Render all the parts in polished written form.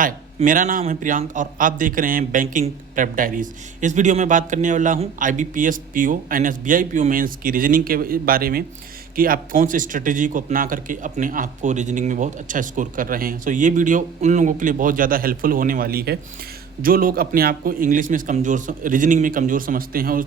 हाय, मेरा नाम है प्रियांक और आप देख रहे हैं बैंकिंग प्रेप डायरीज। इस वीडियो में बात करने वाला हूं IBPS PO and SBI PO mains की रीजनिंग के बारे में कि आप कौन सी स्ट्रेटजी को अपना करके अपने आप को रीजनिंग में बहुत अच्छा स्कोर कर रहे हैं। सो ये वीडियो उन लोगों के लिए बहुत ज़्यादा हेल्पफुल होने वाली है जो लोग अपने आप को इंग्लिश में रीजनिंग में कमज़ोर समझते हैं और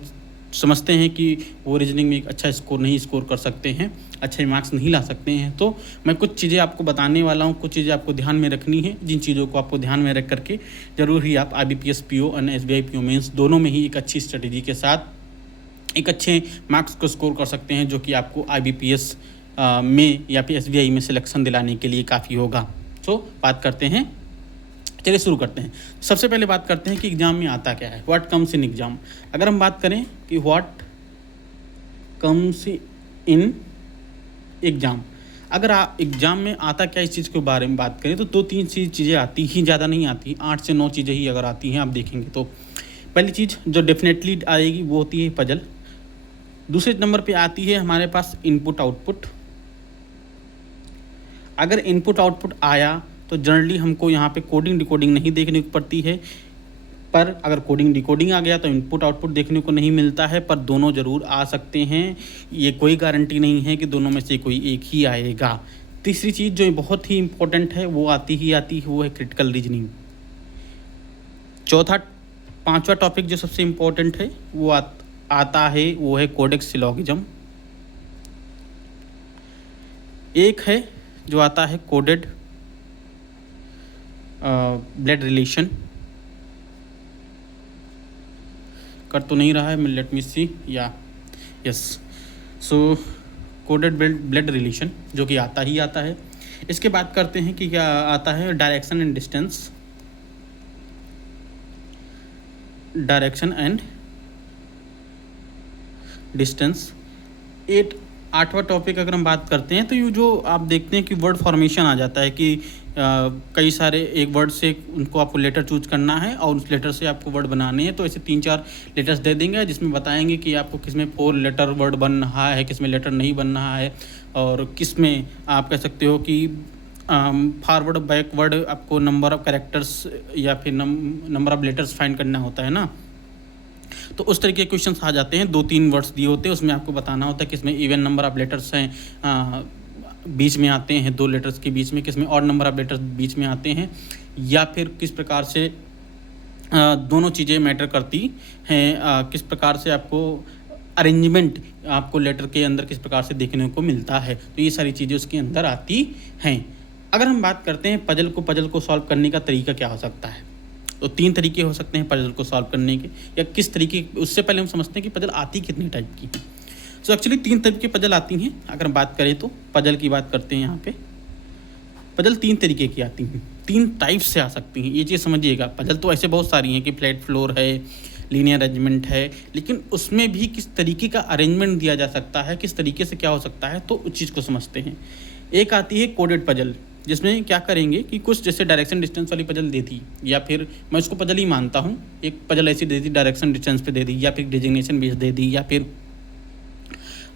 समझते हैं कि वो रीजनिंग में एक अच्छा स्कोर नहीं स्कोर कर सकते हैं, अच्छे मार्क्स नहीं ला सकते हैं। तो मैं कुछ चीज़ें आपको बताने वाला हूँ, कुछ चीज़ें आपको ध्यान में रखनी है, जिन चीज़ों को आपको ध्यान में रख करके ज़रूर ही आप IBPS PO और SBI PO मेंस दोनों में ही एक अच्छी स्ट्रेटजी के साथ एक अच्छे मार्क्स को स्कोर कर सकते हैं, जो कि आपको IBPS में या फिर SBI में सिलेक्शन दिलाने के लिए काफ़ी होगा। सो बात करते हैं, चलिए शुरू करते हैं। सबसे पहले बात करते हैं कि एग्ज़ाम में आता क्या है, व्हाट कम्स इन एग्ज़ाम। अगर हम बात करें कि व्हाट कम्स इन एग्ज़ाम, अगर आप एग्ज़ाम में आता क्या इस चीज़ के बारे में बात करें तो दो तीन चीज़ें आती ही, ज़्यादा नहीं आती, 8 से 9 चीज़ें ही अगर आती हैं आप देखेंगे तो। पहली चीज़ जो डेफिनेटली आएगी वो होती है पजल। दूसरे नंबर पे आती है हमारे पास इनपुट आउटपुट। अगर इनपुट आउटपुट आया तो जनरली हमको यहाँ पे कोडिंग डिकोडिंग नहीं देखने को पड़ती है, पर अगर कोडिंग डिकोडिंग आ गया तो इनपुट आउटपुट देखने को नहीं मिलता है, पर दोनों ज़रूर आ सकते हैं। ये कोई गारंटी नहीं है कि दोनों में से कोई एक ही आएगा। तीसरी चीज़ जो बहुत ही इम्पोर्टेंट है वो आती है वो है क्रिटिकल रीजनिंग। पांचवा टॉपिक जो सबसे इम्पोर्टेंट है वो आता है वो है कोडेक्स सिलोगिज्म। एक है जो आता है कोडेड ब्लड रिलेशन। कर तो नहीं रहा है, मैं लेट मी सी, या यस, सो कोडेड ब्लड रिलेशन जो कि आता है। इसके बाद करते हैं कि क्या आता है direction and distance. Direction and distance 8वां टॉपिक अगर हम बात करते हैं तो ये जो आप देखते हैं कि वर्ड फॉर्मेशन आ जाता है कि कई सारे एक वर्ड से उनको आपको लेटर चूज करना है और उस लेटर से आपको वर्ड बनाने हैं। तो ऐसे 3-4 लेटर्स दे देंगे जिसमें बताएंगे कि आपको किस में 4 लेटर वर्ड बन रहा है, किस में लेटर नहीं बन रहा है, और किस में आप कह सकते हो कि फॉरवर्ड बैकवर्ड आपको नंबर ऑफ कैरेक्टर्स या फिर नंबर ऑफ लेटर्स फाइंड करना होता है ना। तो उस तरीके के क्वेश्चंस आ जाते हैं, 2-3 वर्ड्स दिए होते हैं, उसमें आपको बताना होता है किस में इवन नंबर ऑफ लेटर्स हैं बीच में आते हैं 2 लेटर्स के बीच में, किस में ऑड नंबर ऑफ लेटर्स बीच में आते हैं, या फिर किस प्रकार से दोनों चीज़ें मैटर करती हैं, किस प्रकार से आपको अरेंजमेंट आपको लेटर के अंदर किस प्रकार से देखने को मिलता है। तो ये सारी चीज़ें उसके अंदर आती हैं। अगर हम बात करते हैं पजल को सॉल्व करने का तरीका क्या हो सकता है, तो 3 तरीके हो सकते हैं पजल को सॉल्व करने के, या किस तरीके। उससे पहले हम समझते हैं कि पजल आती कितनी टाइप की है। सो एक्चुअली 3 टाइप की पजल आती हैं। अगर हम बात करें तो पजल की बात करते हैं, यहाँ पे पजल 3 तरीके की आती हैं, 3 टाइप से आ सकती हैं, ये चीज़ समझिएगा। पजल तो ऐसे बहुत सारी हैं कि फ्लैट फ्लोर है, लीनियर अरेंजमेंट है, लेकिन उसमें भी किस तरीके का अरेंजमेंट दिया जा सकता है, किस तरीके से क्या हो सकता है, तो उस चीज़ को समझते हैं। एक आती है कोडेड पजल, जिसमें क्या करेंगे कि कुछ जैसे डायरेक्शन डिस्टेंस वाली पजल दे दी, या फिर मैं उसको पजल ही मानता हूँ, एक पजल ऐसी दे दी डायरेक्शन डिस्टेंस पे दे दी, या फिर डिजिग्नेशन बेस दे दी, या फिर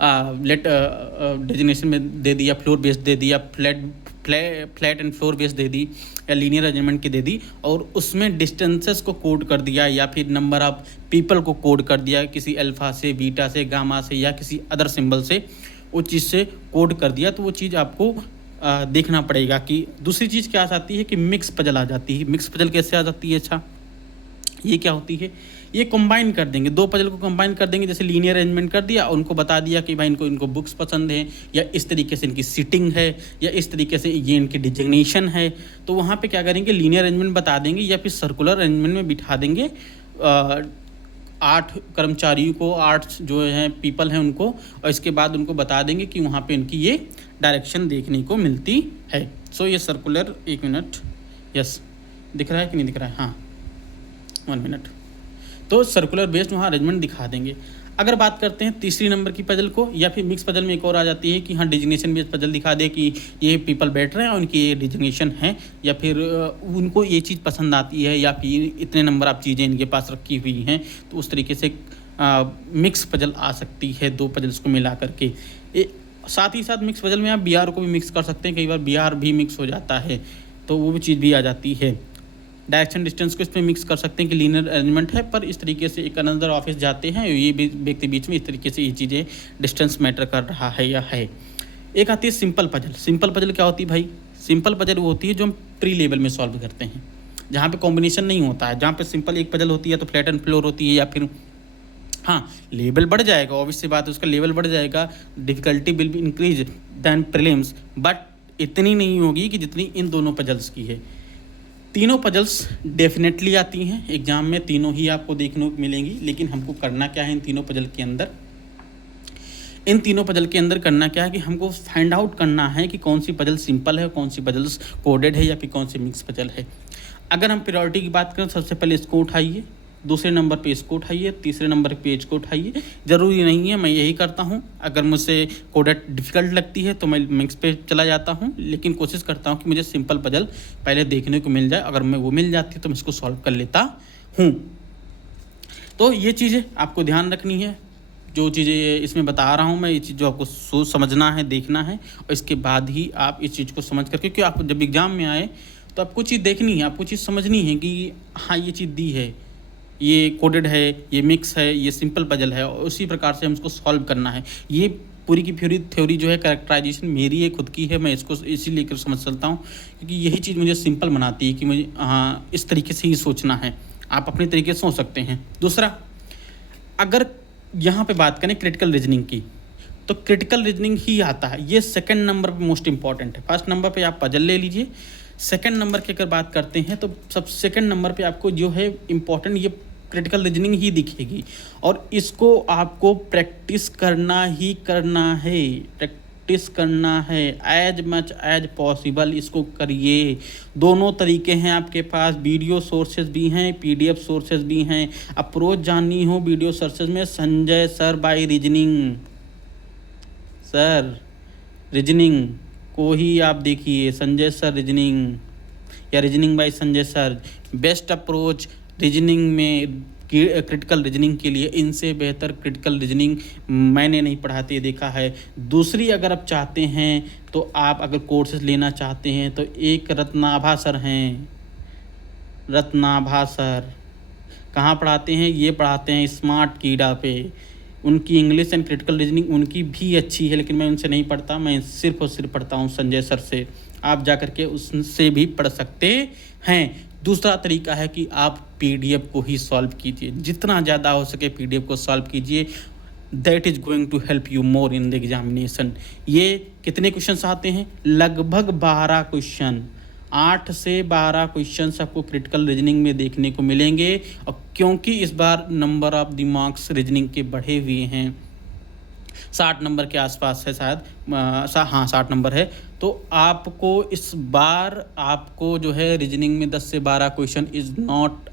डिजिग्नेशन में दे दी, या फ्लोर बेस दे दी, या फ्लैट एंड फ्लोर बेस दे दी, या लीनियर अरेंजमेंट की दे दी, और उसमें डिस्टेंसेस को कोड कर दिया, या फिर नंबर ऑफ पीपल को कोड कर दिया, किसी अल्फ़ा से, बीटा से, गामा से, या किसी अदर सिंबल से वो चीज़ से कोड कर दिया। तो वो चीज़ आपको देखना पड़ेगा। कि दूसरी चीज़ क्या आ जाती है कि मिक्स पजल आ जाती है। मिक्स पजल कैसे आ जाती है, अच्छा ये क्या होती है, ये कंबाइन कर देंगे, 2 पजल को कंबाइन कर देंगे। जैसे लीनियर अरेंजमेंट कर दिया, उनको बता दिया कि भाई इनको बुक्स पसंद हैं, या इस तरीके से इनकी सीटिंग है, या इस तरीके से ये इनकी डिजिग्नेशन है। तो वहाँ पे क्या करेंगे, लीनियर अरेंजमेंट बता देंगे, या फिर सर्कुलर अरेंजमेंट में बिठा देंगे 8 कर्मचारियों को, 8 जो हैं पीपल हैं उनको, और इसके बाद उनको बता देंगे कि वहाँ पे इनकी ये डायरेक्शन देखने को मिलती है। सो ये सर्कुलर, 1 मिनट, यस दिख रहा है कि नहीं दिख रहा है, हाँ 1 मिनट। तो सर्कुलर बेस्ड वहाँ अरेंजमेंट दिखा देंगे। अगर बात करते हैं तीसरी नंबर की पजल को, या फिर मिक्स पजल में एक और आ जाती है कि हाँ डिजिग्नेशन बेस्ड पजल दिखा दे कि ये पीपल बैठ रहे हैं और उनकी ये डिजिग्नेशन है, या फिर उनको ये चीज़ पसंद आती है, या फिर इतने नंबर ऑफ चीज़ें इनके पास रखी हुई हैं। तो उस तरीके से मिक्स पजल आ सकती है, 2 पजल्स को मिला करके। साथ ही साथ मिक्स पजल में आप BR को भी मिक्स कर सकते हैं, कई बार BR भी मिक्स हो जाता है, तो वो भी चीज़ भी आ जाती है। डायरेक्शन डिस्टेंस को इसमें मिक्स कर सकते हैं कि लीनियर अरेंजमेंट है, पर इस तरीके से एक अनदर ऑफिस जाते हैं, ये भी व्यक्ति बीच में इस तरीके से ये चीज़ें डिस्टेंस मैटर कर रहा है या है। एक आती है सिंपल पजल। सिंपल पजल क्या होती है भाई? सिंपल पजल वो होती है जो हम प्री लेवल में सॉल्व करते हैं, जहाँ पे कॉम्बिनेशन नहीं होता है, जहाँ पे सिंपल एक पजल होती है तो फ्लैट एंड फ्लोर होती है, या फिर हाँ लेवल बढ़ जाएगा, ऑब्वियस सी बात है, उसका लेवल बढ़ जाएगा, difficulty will be increase than prelims, but इतनी नहीं होगी कि जितनी इन दोनों पजल्स की है। तीनों पजल्स डेफिनेटली आती हैं एग्जाम में, तीनों ही आपको देखने को मिलेंगी, लेकिन हमको करना क्या है इन तीनों पजल के अंदर? इन तीनों पजल के अंदर करना क्या है कि हमको फाइंड आउट करना है कि कौन सी पजल सिंपल है, कौन सी पजल कोडेड है, या फिर कौन सी मिक्स पजल है। अगर हम प्रायोरिटी की बात करें, सबसे पहले इसको उठाइए, दूसरे नंबर पे इसको उठाइए, तीसरे नंबर पे इसको उठाइए। ज़रूरी नहीं है मैं यही करता हूँ, अगर मुझसे कोडेड डिफ़िकल्ट लगती है तो मैं मिक्स पे चला जाता हूँ, लेकिन कोशिश करता हूँ कि मुझे सिंपल पजल पहले देखने को मिल जाए। अगर मैं वो मिल जाती है तो मैं इसको सॉल्व कर लेता हूँ। तो ये चीज़ें आपको ध्यान रखनी है, जो चीज़ें इसमें बता रहा हूँ मैं, ये चीज़ जो आपको सोच समझना है, देखना है, और इसके बाद ही आप इस चीज़ को समझ कर, क्योंकि आप जब एग्ज़ाम में आए तो आपको चीज़ देखनी है, आपको चीज़ समझनी है कि हाँ ये चीज़ दी है, ये कोडेड है, ये मिक्स है, ये सिंपल पजल है, और उसी प्रकार से हमको सॉल्व करना है। ये पूरी की पूरी थ्योरी जो है, कैरेक्टराइजेशन मेरी है, खुद की है, मैं इसको इसी लेकर समझ चलता हूँ, क्योंकि यही चीज़ मुझे सिंपल बनाती है कि मुझे हाँ इस तरीके से ही सोचना है। आप अपने तरीके से सोच सकते हैं। दूसरा, अगर यहाँ पे बात करें क्रिटिकल रीजनिंग की, तो क्रिटिकल रीजनिंग ही आता है, ये सेकंड नंबर पे मोस्ट इंपॉर्टेंट है। फर्स्ट नंबर पे आप पजल ले लीजिए, सेकंड नंबर की अगर बात करते हैं तो सब सेकंड नंबर पे आपको जो है इम्पॉर्टेंट ये क्रिटिकल रीजनिंग ही दिखेगी, और इसको आपको प्रैक्टिस करना ही करना है, प्रैक्टिस करना है एज मच एज पॉसिबल, इसको करिए। दोनों तरीके हैं आपके पास, वीडियो सोर्सेज भी हैं, पीडीएफ सोर्सेज भी हैं। अप्रोच जाननी हो वीडियो सोर्सेज में, Sanjay sir by reasoning, sir reasoning को ही आप देखिए, संजय सर रीजनिंग या reasoning by Sanjay sir, best approach reasoning में, क्रिटिकल रीजनिंग के लिए। इनसे बेहतर क्रिटिकल रीजनिंग मैंने नहीं पढ़ाते देखा है। दूसरी, अगर आप चाहते हैं तो आप अगर कोर्सेज लेना चाहते हैं तो एक रत्नाभा सर हैं, रत्नाभा सर कहाँ पढ़ाते हैं? ये पढ़ाते हैं स्मार्ट कीड़ा पे। उनकी इंग्लिश एंड क्रिटिकल रीजनिंग उनकी भी अच्छी है, लेकिन मैं उनसे नहीं पढ़ता, मैं सिर्फ और सिर्फ पढ़ता हूँ संजय सर से। आप जा कर के उससे भी पढ़ सकते हैं। दूसरा तरीका है कि आप पीडीएफ को ही सॉल्व कीजिए, जितना ज़्यादा हो सके पीडीएफ को सॉल्व कीजिए, that is going to help you more in the examination. ये कितने क्वेश्चंस आते हैं? लगभग 12 क्वेश्चन, 8 से 12 क्वेश्चन आपको क्रिटिकल रीजनिंग में देखने को मिलेंगे। और क्योंकि इस बार number of the marks reasoning के बढ़े हुए हैं, 60 नंबर के आसपास है शायद, हाँ 60 नंबर है, तो आपको इस बार आपको जो है रीजनिंग में 10 से 12 क्वेश्चन इज़ नॉट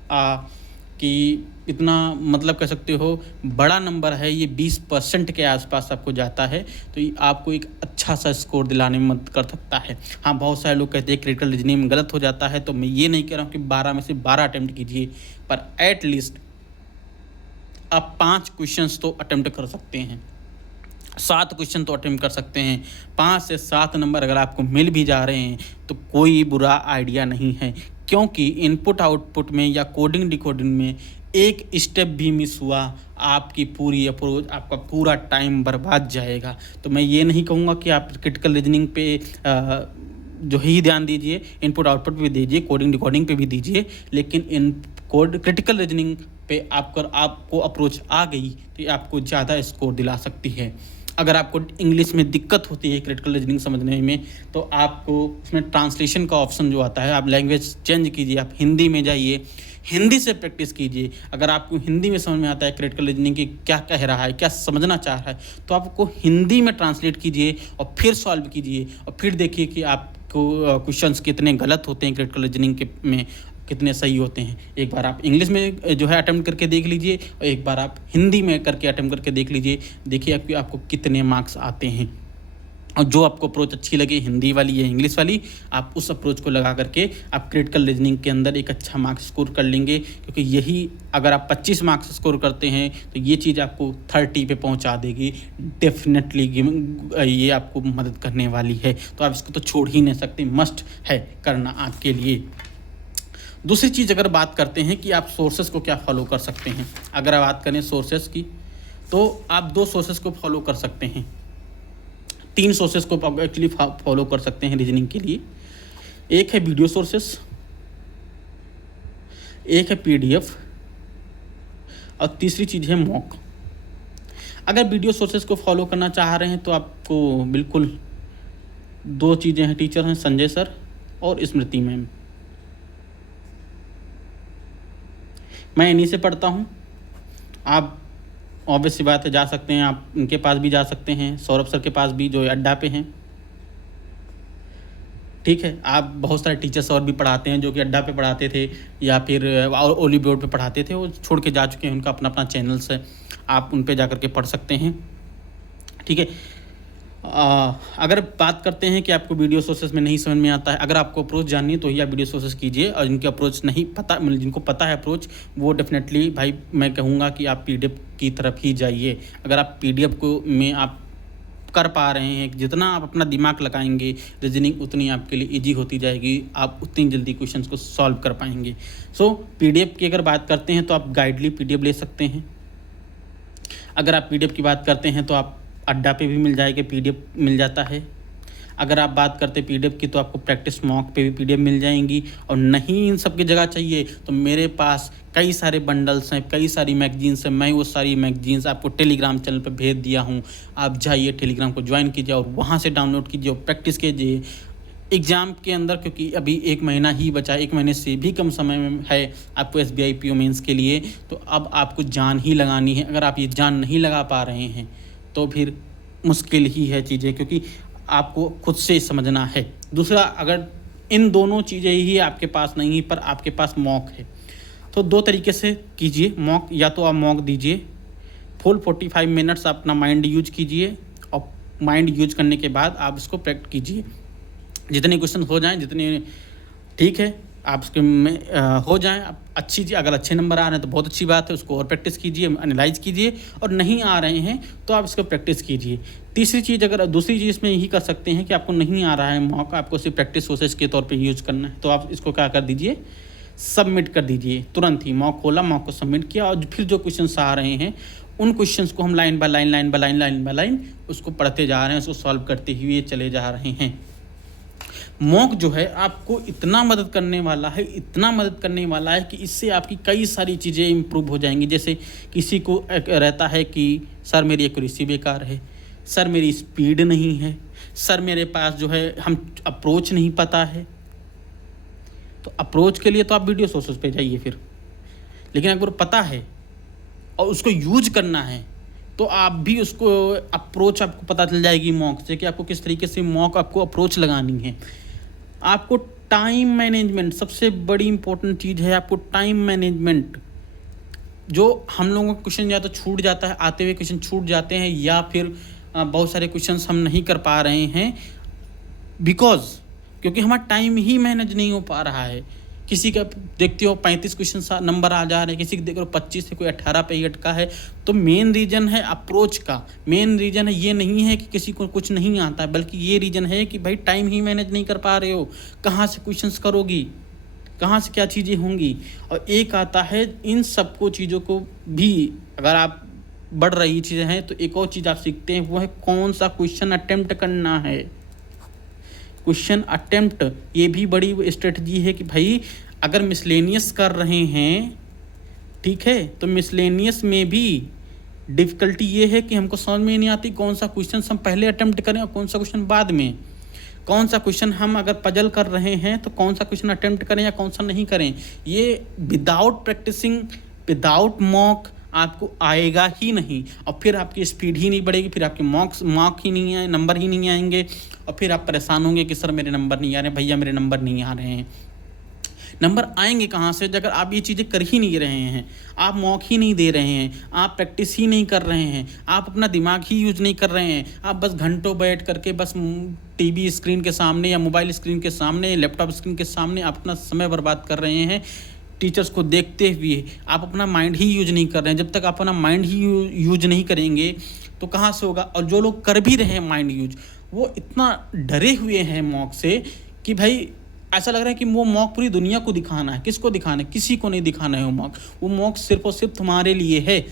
कि इतना मतलब कह सकते हो बड़ा नंबर है, ये 20% के आसपास आपको जाता है, तो ये आपको एक अच्छा सा स्कोर दिलाने में मदद कर सकता है। हाँ, बहुत सारे लोग कहते हैं क्रिटिकल रीजनिंग में गलत हो जाता है, तो मैं ये नहीं कह रहा हूँ कि 12 में से 12 अटैम्प्ट कीजिए, पर एट लीस्ट आप 5 क्वेश्चंस तो अटैम्प्ट कर सकते हैं, 7 क्वेश्चन तो अटेम्प्ट कर सकते हैं। 5 से 7 नंबर अगर आपको मिल भी जा रहे हैं तो कोई बुरा आइडिया नहीं है, क्योंकि इनपुट आउटपुट में या कोडिंग डिकोडिंग में एक स्टेप भी मिस हुआ, आपकी पूरी अप्रोच, आपका पूरा टाइम बर्बाद जाएगा। तो मैं ये नहीं कहूँगा कि आप क्रिटिकल रीजनिंग पे जो ही ध्यान दीजिए, इनपुट आउटपुट पे भी दीजिए, कोडिंग डिकोडिंग पे भी दीजिए, लेकिन इन क्रिटिकल रीजनिंग पे आपको अप्रोच आ गई तो ये आपको ज़्यादा स्कोर दिला सकती है। अगर आपको इंग्लिश में दिक्कत होती है क्रिटिकल रीजनिंग समझने में, तो आपको उसमें ट्रांसलेशन का ऑप्शन जो आता है, आप लैंग्वेज चेंज कीजिए, आप हिंदी में जाइए, हिंदी से प्रैक्टिस कीजिए। अगर आपको हिंदी में समझ में आता है क्रिटिकल रीजनिंग की क्या कह रहा है, क्या समझना चाह रहा है, तो आपको हिंदी में ट्रांसलेट कीजिए और फिर सॉल्व कीजिए, और फिर देखिए कि आपको क्वेश्चंस कितने गलत होते हैं क्रिटिकल रीजनिंग के में, कितने सही होते हैं। एक बार आप इंग्लिश में जो है अटेम्प्ट करके देख लीजिए, और एक बार आप हिंदी में करके अटेम्प्ट करके देख लीजिए, देखिए आपको कितने मार्क्स आते हैं। और जो आपको अप्रोच अच्छी लगे, हिंदी वाली या इंग्लिश वाली, आप उस अप्रोच को लगा करके आप क्रिटिकल रीजनिंग के अंदर एक अच्छा मार्क्स स्कोर कर लेंगे, क्योंकि यही अगर आप 25 मार्क्स स्कोर करते हैं तो ये चीज़ आपको 30 पे पहुंचा देगी डेफिनेटली। ये आपको मदद करने वाली है, तो आप इसको तो छोड़ ही नहीं सकते, मस्ट है करना आपके लिए। दूसरी चीज़ अगर बात करते हैं कि आप सोर्सेस को क्या फॉलो कर सकते हैं, अगर आप बात करें सोर्सेस की तो आप 2 सोर्सेस को फॉलो कर सकते हैं, 3 सोर्सेस को आप एक्चुअली फॉलो कर सकते हैं रीजनिंग के लिए। एक है वीडियो सोर्सेस, एक है पीडीएफ और तीसरी चीज़ है मॉक। अगर वीडियो सोर्सेस को फॉलो करना चाह रहे हैं तो आपको बिल्कुल 2 चीज़ें हैं, टीचर हैं संजय सर और स्मृति मैम। मैं इन्हीं से पढ़ता हूँ। आप ऑब्वियस सी बात है जा सकते हैं, आप उनके पास भी जा सकते हैं, सौरभ सर के पास भी जो अड्डा पे हैं, ठीक है। आप बहुत सारे टीचर्स और भी पढ़ाते हैं जो कि अड्डा पे पढ़ाते थे या फिर ओली बोर्ड पे पढ़ाते थे, वो छोड़ के जा चुके हैं, उनका अपना अपना चैनल्स है, आप उन पे जा कर के पढ़ सकते हैं, ठीक है। अगर बात करते हैं कि आपको वीडियो सोर्सेस में नहीं समझ में आता है, अगर आपको अप्रोच जाननी है तो ही आप वीडियो सोर्सेस कीजिए, और जिनकी अप्रोच नहीं पता, मतलब जिनको पता है अप्रोच, वो डेफिनेटली भाई मैं कहूँगा कि आप पीडीएफ की तरफ ही जाइए। अगर आप पीडीएफ को में आप कर पा रहे हैं, जितना आप अपना दिमाग लगाएंगे रीजनिंग उतनी आपके लिए इजी होती जाएगी, आप उतनी जल्दी क्वेश्चंस को सॉल्व कर पाएंगे। सो पीडीएफ की अगर बात करते हैं तो आप गाइडली पीडीएफ ले सकते हैं। अगर आप पीडीएफ की बात करते हैं तो आप अड्डा पे भी मिल जाएगा, पीडीएफ मिल जाता है। अगर आप बात करते हैं पीडीएफ की तो आपको प्रैक्टिस मॉक पे भी पीडीएफ मिल जाएंगी। और नहीं इन सब की जगह चाहिए तो मेरे पास कई सारे बंडल्स हैं, कई सारी मैगजीन्स हैं, मैं वो सारी मैगजीन्स आपको टेलीग्राम चैनल पे भेज दिया हूँ। आप जाइए टेलीग्राम को ज्वाइन कीजिए और वहाँ से डाउनलोड कीजिए और प्रैक्टिस कीजिए एग्ज़ाम के अंदर, क्योंकि अभी 1 महीना ही बचा है, 1 महीने से भी कम समय में है आपको SBI PO मेंस के लिए। तो अब आपको जान ही लगानी है। अगर आप ये जान नहीं लगा पा रहे हैं तो फिर मुश्किल ही है चीज़ें, क्योंकि आपको खुद से समझना है। दूसरा, अगर इन दोनों चीज़ें ही आपके पास नहीं पर आपके पास मॉक है तो 2 तरीके से कीजिए मॉक। या तो आप मॉक दीजिए, फुल 45 मिनट्स अपना माइंड यूज कीजिए और माइंड यूज करने के बाद आप इसको प्रैक्टिस कीजिए। जितने क्वेश्चन हो जाएं, जितने ठीक है आप उसके में हो जाएं, आप अच्छी चीज़, अगर अच्छे नंबर आ रहे हैं तो बहुत अच्छी बात है, उसको और प्रैक्टिस कीजिए, एनालाइज कीजिए। और नहीं आ रहे हैं तो आप इसको प्रैक्टिस कीजिए। तीसरी चीज़, अगर दूसरी चीज़ इसमें यही कर सकते हैं कि आपको नहीं आ रहा है मॉक, आपको सिर्फ प्रैक्टिस सोर्सेज के तौर पे यूज़ करना है, तो आप इसको क्या कर दीजिए, सबमिट कर दीजिए तुरंत ही। मॉक खोला, मॉक को सबमिट किया और फिर जो क्वेश्चन आ रहे हैं उन क्वेश्चंस को हम लाइन बाय लाइन उसको पढ़ते जा रहे हैं, उसको सॉल्व करते हुए चले जा रहे हैं। मॉक जो है आपको इतना मदद करने वाला है कि इससे आपकी कई सारी चीज़ें इम्प्रूव हो जाएंगी। जैसे किसी को रहता है कि सर मेरी एक्यूरेसी बेकार है, सर मेरी स्पीड नहीं है, सर मेरे पास जो है हम अप्रोच नहीं पता है। तो अप्रोच के लिए तो आप वीडियो सोर्सेस पे जाइए फिर, लेकिन अगर पता है और उसको यूज करना है तो आप भी उसको अप्रोच आपको पता चल जाएगी मॉक से कि आपको किस तरीके से मॉक आपको अप्रोच लगानी है। आपको टाइम मैनेजमेंट सबसे बड़ी इंपॉर्टेंट चीज़ है। आपको टाइम मैनेजमेंट, जो हम लोगों का क्वेश्चन या तो छूट जाता है, आते हुए क्वेश्चन छूट जाते हैं, या फिर बहुत सारे क्वेश्चंस हम नहीं कर पा रहे हैं क्योंकि हमारा टाइम ही मैनेज नहीं हो पा रहा है। किसी का देखते हो 35 क्वेश्चन नंबर आ जा रहे हैं, किसी के देख रहे हो 25 से, कोई 18 पे ही अटका है। तो मेन रीज़न है अप्रोच का, मेन रीज़न है ये नहीं है कि किसी को कुछ नहीं आता है, बल्कि ये रीज़न है कि भाई टाइम ही मैनेज नहीं कर पा रहे हो। कहाँ से क्वेश्चंस करोगी, कहाँ से क्या चीज़ें होंगी। और एक आता है इन सबको चीज़ों को भी, अगर आप बढ़ रही चीज़ें हैं तो एक और चीज़ आप सीखते हैं, वो है कौन सा क्वेश्चन अटेम्प्ट करना है। क्वेश्चन अटेम्प्ट ये भी बड़ी स्ट्रेटजी है कि भाई अगर मिसलेनियस कर रहे हैं, ठीक है, तो मिसलेनियस में भी डिफ़िकल्टी ये है कि हमको समझ में नहीं आती कौन सा क्वेश्चन हम पहले अटेम्प्ट करें और कौन सा क्वेश्चन बाद में। कौन सा क्वेश्चन हम अगर पजल कर रहे हैं तो कौन सा क्वेश्चन अटेम्प्ट करें या कौन सा नहीं करें। ये विदाउट प्रैक्टिसिंग, विदाउट मॉक आपको आएगा ही नहीं, और फिर आपकी स्पीड ही नहीं बढ़ेगी, फिर आपके मार्क ही नहीं आए, नंबर ही नहीं आएंगे, और फिर आप परेशान होंगे कि सर मेरे नंबर नहीं आ रहे, भैया मेरे नंबर नहीं आ रहे हैं। नंबर आएंगे कहाँ से अगर आप ये चीज़ें कर ही नहीं रहे हैं, आप मॉक ही नहीं दे रहे हैं, आप प्रैक्टिस ही नहीं कर रहे हैं, आप अपना दिमाग ही यूज नहीं कर रहे हैं, आप बस घंटों बैठ करके बस टीवी स्क्रीन के सामने या मोबाइल स्क्रीन के सामने, लैपटॉप स्क्रीन के सामने आप अपना समय बर्बाद कर रहे हैं टीचर्स को देखते हुए। आप अपना माइंड ही यूज नहीं कर रहे हैं। जब तक आप अपना माइंड ही यूज नहीं करेंगे तो कहाँ से होगा। और जो लोग कर भी रहे हैं माइंड यूज, वो इतना डरे हुए हैं मॉक से कि भाई ऐसा लग रहा है कि वो मॉक पूरी दुनिया को दिखाना है। किसको दिखाना है? किसी को नहीं दिखाना है वो मॉक सिर्फ और सिर्फ तुम्हारे लिए है।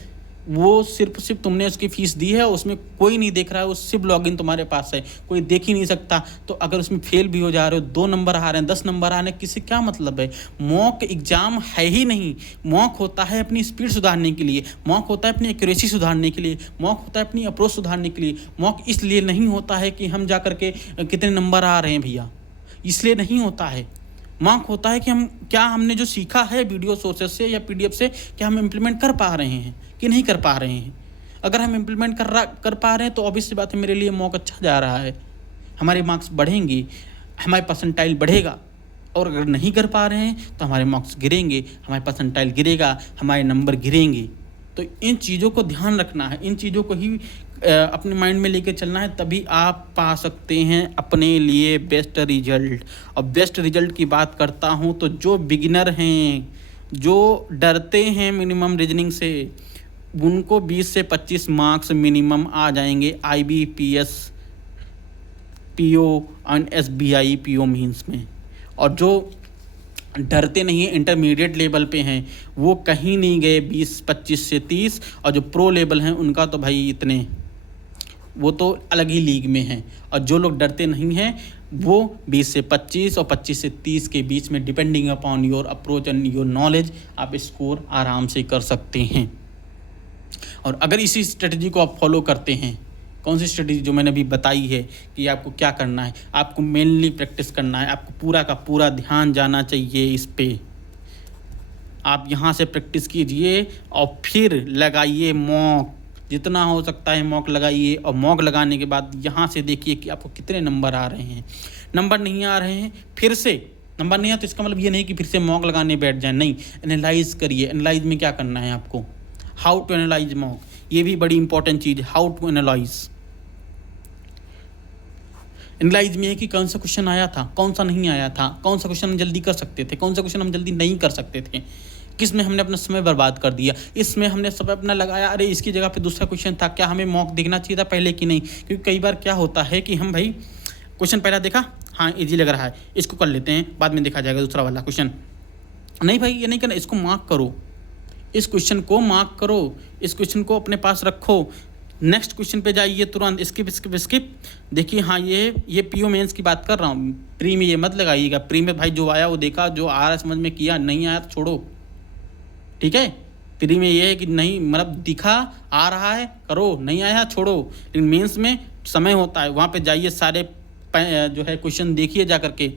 वो सिर्फ तुमने उसकी फ़ीस दी है, उसमें कोई नहीं देख रहा है, वो सिर्फ लॉगिन तुम्हारे पास है, कोई देख ही नहीं सकता। तो अगर उसमें फेल भी हो जा रहे हो, 2 नंबर आ रहे हैं, 10 नंबर आ रहे हैं, किसी क्या मतलब है? मॉक एग्ज़ाम है ही नहीं। मॉक होता है अपनी स्पीड सुधारने के लिए, मॉक होता है अपनी एक्यूरेसी सुधारने के लिए, मॉक होता है अपनी अप्रोच सुधारने के लिए। मॉक इसलिए नहीं होता है कि हम जा कर के कितने नंबर आ रहे हैं भैया, इसलिए नहीं होता है। मॉक होता है कि हमने जो सीखा है वीडियो सोर्सेज से या पीडीएफ से, क्या हम इम्प्लीमेंट कर पा रहे हैं कि नहीं कर पा रहे हैं। अगर हम इम्प्लीमेंट कर पा रहे हैं तो ऑब्वियस सी बात है, मेरे लिए मॉक अच्छा जा रहा है, हमारे मार्क्स बढ़ेंगे, हमारे परसेंटाइल बढ़ेगा। और अगर नहीं कर पा रहे हैं तो हमारे मार्क्स गिरेंगे, हमारे परसेंटाइल गिरेगा, हमारे नंबर गिरेंगे। तो इन चीज़ों को ध्यान रखना है, इन चीज़ों को ही अपने माइंड में लेके चलना है, तभी आप पा सकते हैं अपने लिए बेस्ट रिजल्ट। और बेस्ट रिजल्ट की बात करता हूँ तो जो बिगिनर हैं, जो डरते हैं मिनिमम रीजनिंग से, उनको 20 से 25 मार्क्स मिनिमम आ जाएंगे IBPS PO and SBI PO means में। और जो डरते नहीं है, इंटरमीडिएट लेवल पे हैं, वो कहीं नहीं गए 20-25 से 30। और जो प्रो लेवल हैं उनका तो भाई इतने, वो तो अलग ही लीग में हैं। और जो लोग डरते नहीं हैं वो 20 से 25 और 25 से 30 के बीच में, depending upon your approach and your knowledge, आप स्कोर आराम से कर सकते हैं। और अगर इसी स्ट्रेटजी को आप फॉलो करते हैं, कौन सी स्ट्रेटजी जो मैंने अभी बताई है कि आपको क्या करना है, आपको मेनली प्रैक्टिस करना है, आपको पूरा का पूरा ध्यान जाना चाहिए इस पे। आप यहाँ से प्रैक्टिस कीजिए और फिर लगाइए मॉक, जितना हो सकता है मॉक लगाइए। और मॉक लगाने के बाद यहाँ से देखिए कि आपको कितने नंबर आ रहे हैं। नंबर नहीं आ रहे हैं, फिर से नंबर नहीं आ तो इसका मतलब ये नहीं कि फिर से मॉक लगाने बैठ जाए, नहीं, एनालाइज करिए। एनालाइज में क्या करना है आपको, हाउ टू एनालाइज मॉक, ये भी बड़ी इंपॉर्टेंट चीज़ है, हाउ टू एनालाइज। एनालाइज में है कि कौन सा क्वेश्चन आया था, कौन सा नहीं आया था, कौन सा क्वेश्चन हम जल्दी कर सकते थे, कौन सा क्वेश्चन हम जल्दी नहीं कर सकते थे, किस में हमने अपना समय बर्बाद कर दिया, इसमें हमने समय अपना लगाया, अरे इसकी जगह पे दूसरा क्वेश्चन था, क्या हमें मॉक देखना चाहिए था पहले कि नहीं। क्योंकि कई बार क्या होता है कि हम भाई क्वेश्चन पहला देखा, हाँ ईजी लग रहा है, इसको कर लेते हैं, बाद में देखा जाएगा दूसरा वाला क्वेश्चन। नहीं भाई, ये नहीं करना, इसको मार्क करो, इस क्वेश्चन को मार्क करो, इस क्वेश्चन को अपने पास रखो, नेक्स्ट क्वेश्चन पे जाइए तुरंत, स्किप। देखिए हाँ, ये पीओ मेंस की बात कर रहा हूँ, प्री में ये मत लगाइएगा। प्री में भाई जो आया वो देखा, जो आ रहा समझ में किया, नहीं आया तो छोड़ो, ठीक है। प्री में ये है कि नहीं, मतलब दिखा, आ रहा है करो, नहीं आया छोड़ो। लेकिन मेंस में समय होता है, वहाँ पे जाइए, सारे जो है क्वेश्चन देखिए जा करके,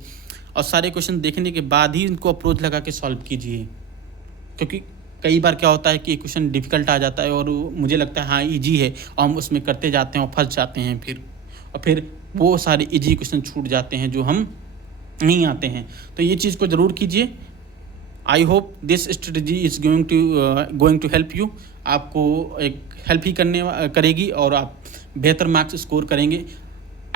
और सारे क्वेश्चन देखने के बाद ही इनको अप्रोच लगा के सॉल्व कीजिए। क्योंकि कई बार क्या होता है कि क्वेश्चन डिफ़िकल्ट आ जाता है और मुझे लगता है हाँ ईजी है, और हम उसमें करते जाते हैं और फंस जाते हैं फिर वो सारे ईजी क्वेश्चन छूट जाते हैं जो हम नहीं आते हैं। तो ये चीज़ को ज़रूर कीजिए। I hope this strategy is going to help you. आपको एक हेल्प ही करेगी और आप बेहतर मार्क्स स्कोर करेंगे।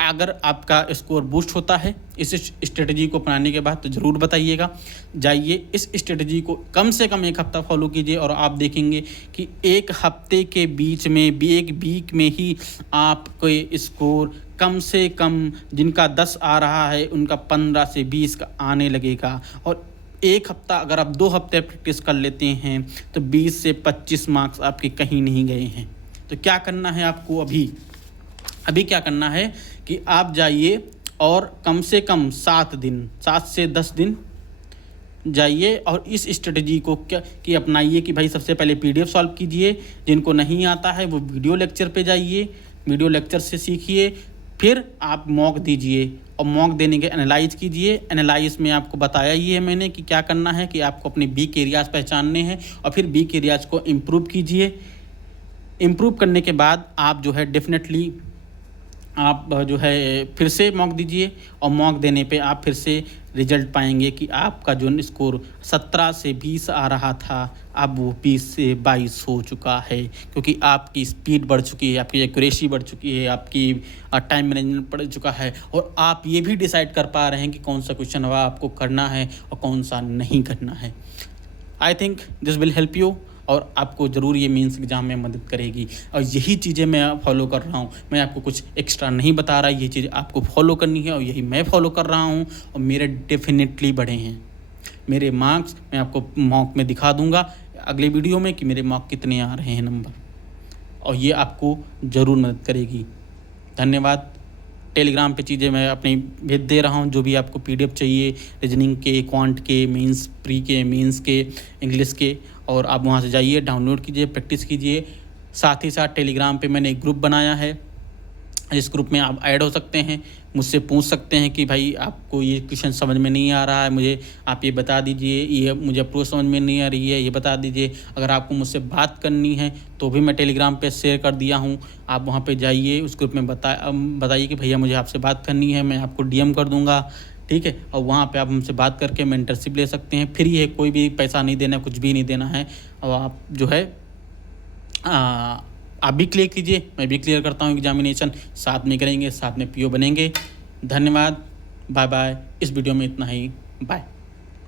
अगर आपका स्कोर बूस्ट होता है इस स्ट्रेटजी को अपनाने के बाद तो ज़रूर बताइएगा। जाइए इस स्ट्रेटजी को कम से कम 1 हफ़्ता फॉलो कीजिए और आप देखेंगे कि 1 हफ्ते के बीच में भी, 1 वीक में ही आपके स्कोर कम से कम, जिनका 10 आ रहा है उनका 15 से 20 का आने लगेगा। और 1 हफ्ता अगर आप 2 हफ्ते प्रैक्टिस कर लेते हैं तो 20 से 25 मार्क्स आपके कहीं नहीं गए हैं। तो क्या करना है आपको, अभी क्या करना है कि आप जाइए और कम से कम 7 से 10 दिन जाइए और इस स्ट्रेटजी को कि अपनाइए कि भाई सबसे पहले पीडीएफ सॉल्व कीजिए, जिनको नहीं आता है वो वीडियो लेक्चर पे जाइए, वीडियो लेक्चर से सीखिए, फिर आप मॉक दीजिए और मॉक देने के एनालाइज कीजिए। एनालाइज में आपको बताया ही है मैंने कि क्या करना है, कि आपको अपने वीक एरियाज़ पहचानने हैं और फिर वीक एरियाज़ को इम्प्रूव कीजिए। इम्प्रूव करने के बाद आप जो है डेफिनेटली आप जो है फिर से मॉक दीजिए और मॉक देने पे आप फिर से रिजल्ट पाएंगे कि आपका जो स्कोर 17 से 20 आ रहा था अब वो 20 से 22 हो चुका है, क्योंकि आपकी स्पीड बढ़ चुकी है, आपकी एक्यूरेसी बढ़ चुकी है, आपकी टाइम मैनेजमेंट बढ़ चुका है और आप ये भी डिसाइड कर पा रहे हैं कि कौन सा क्वेश्चन आपको करना है और कौन सा नहीं करना है। I think this will help you और आपको ज़रूर ये मेंस एग्ज़ाम में मदद करेगी। और यही चीज़ें मैं फॉलो कर रहा हूँ, मैं आपको कुछ एक्स्ट्रा नहीं बता रहा, ये चीज़ आपको फॉलो करनी है और यही मैं फॉलो कर रहा हूँ और मेरे डेफिनेटली बढ़े हैं। मेरे मार्क्स मैं आपको मॉक में दिखा दूँगा अगले वीडियो में कि मेरे मॉक कितने आ रहे हैं नंबर, और ये आपको ज़रूर मदद करेगी। धन्यवाद। टेलीग्राम पे चीज़ें मैं अपनी भेज दे रहा हूँ, जो भी आपको पीडीएफ चाहिए रीजनिंग के, क्वांट के, मेंस प्री के, मेंस के, इंग्लिश के, और आप वहाँ से जाइए, डाउनलोड कीजिए, प्रैक्टिस कीजिए। साथ ही साथ टेलीग्राम पे मैंने एक ग्रुप बनाया है, इस ग्रुप में आप ऐड हो सकते हैं, मुझसे पूछ सकते हैं कि भाई आपको ये क्वेश्चन समझ में नहीं आ रहा है, मुझे आप ये बता दीजिए, ये मुझे अप्रोच समझ में नहीं आ रही है, ये बता दीजिए। अगर आपको मुझसे बात करनी है तो भी मैं टेलीग्राम पे शेयर कर दिया हूँ, आप वहाँ पे जाइए, उस ग्रुप में बताइए कि भैया मुझे आपसे बात करनी है, मैं आपको डीएम कर दूँगा, ठीक है। और वहाँ पे आप हमसे बात करके मेंटरशिप ले सकते हैं, फ्री है, कोई भी पैसा नहीं देना, कुछ भी नहीं देना है। और आप जो है आप भी क्लियर कीजिए, मैं भी क्लियर करता हूँ एग्जामिनेशन, साथ में करेंगे, साथ में पीओ बनेंगे। धन्यवाद, बाय बाय। इस वीडियो में इतना ही, बाय।